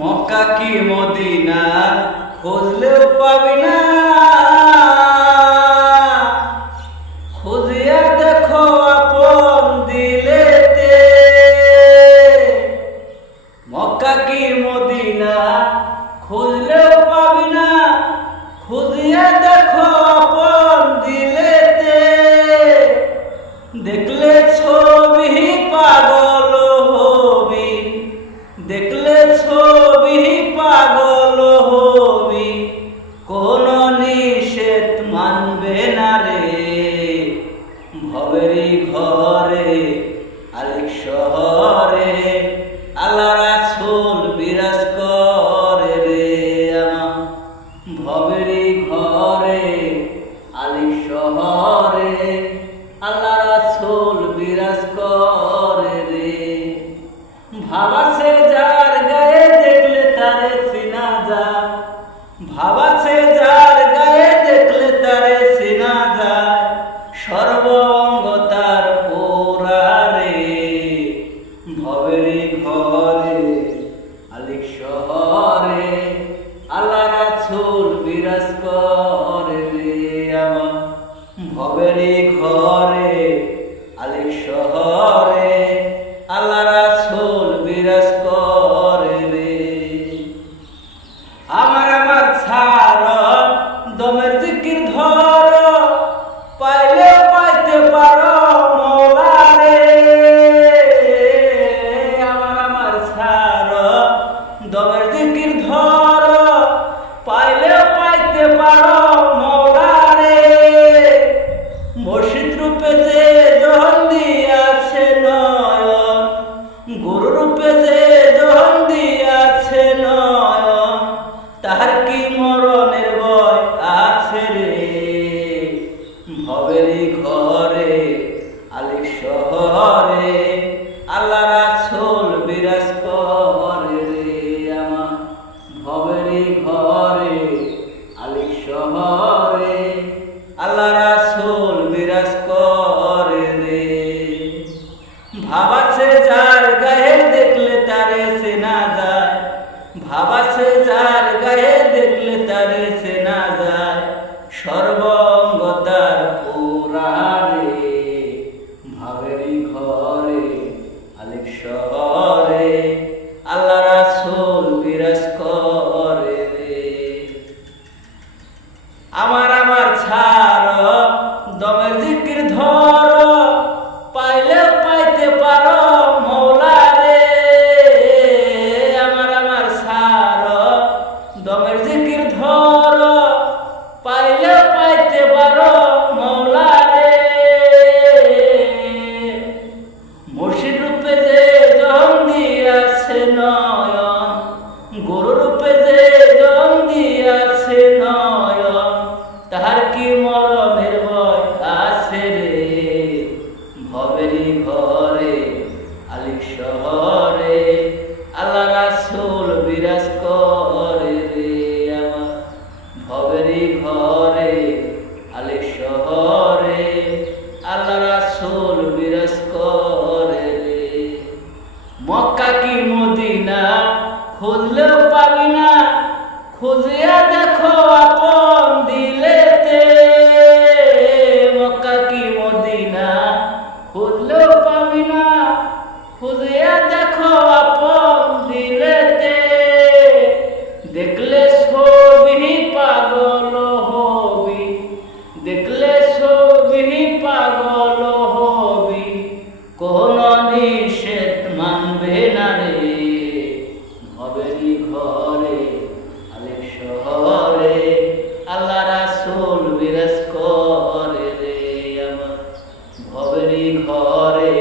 মক্কা কি মদিনা খুঁজলেও পাবি না, খুঁজিয়া দেখো আপন দিলেতে। মক্কা কি মদিনা খুঁজলেও পাবি না, খুঁজিয়া দেখো আপন দিলেতে। দেখলে ছবি পাগল হবি, দেখলে ছবি পাগল হবি, কোন নিষেধ মানবে না রে। ভবেরি ঘরে আলিক শহরে আল্লাহ রাসূল বিরাজ করে রে আমার। ভবেরি ঘরে আলিক শহরে আল্লাহ রাসূল বিরাজ করে রে। ভাবাছে যার গায়ে দেখলে তারে চিনা যায়, ভাবাছে যার গায়ে দেখলে তারে চিনা যায়, সর্বঙ্গ তার পোড়া রে। ভবেরি ঘরে আলিক শহরে আল্লাহ রাসূল বিরাজ করে রে আমার। ভবেরি ঘরে আলিক শহরে আল্লাহ রাসূল বিরাজ করে রে। আমার ছাড় দমের জিকির ধর, পাইলে পাইতে পারো মওলা রে। আমার ছাড় দমের জিকির ধর, পাইলে পাইতে পারো মওলা রে। মুর্শিদ রূপে যে জহন দিয়াছে নয়ন, গুরু রূপে যে জহন দিয়াছে নয়ন, তাহার কি মরণের ভয় আছে রে। ভবেরি ঘরে আলিক শহরে আল্লাহ রাসূল বিরাজ করে রে আমার। ভবেরি ঘরে আলিক শহরে আল্লাহ রাসূল বিরাজ করে রে। ভাবাছে যার গায়ে দেখলে তারে চেনা যায়, ভাবাছে যার গায়ে দেখলে তারে চেনা যায়, সর্বঙ্গ তার পোড়া রে। ভবেরি ঘরে আলিক শহরে আল্লাহ রাসূল বিরাজ করে রে। আমার ছাড় দমের জিকির ধর, পাইলে পাইতে পারো মওলা রে। আমার ছাড় দমের জিকির ধর, পাইলে পাইতে পারো মওলা রে। মুর্শিদ রূপে যে জহন দিয়াছে নয়ন, গুরু রূপে যে জহন দিয়াছে নয়ন, তাহার কি মরণের ভয় আছে রে। ভবেরি ঘরে আলিক শহরে আল্লাহ রাসূল বিরাজ করে রে আমার। ভবেরি ঘরে আলিক শহরে আল্লাহ রাসূল বিরাজ করে রে। মক্কা কি মদিনা খুঁজলেও পাবি না, খুঁজিয়া দেখো আপন দিলেতে। মক্কা কি মদিনা খুঁজলেও পাবি না, খুঁজিয়া দেখো আপন দিলেতে। দেখলে ছবি পাগল হবি, দেখলে ছবি পাগল হবি, কোন নিষেধ মানবে না রে। ভবেরি ঘরে আলিক শহরে আল্লাহ রাসূল বিরাজ করে রে আমার। ভবেরি ঘরে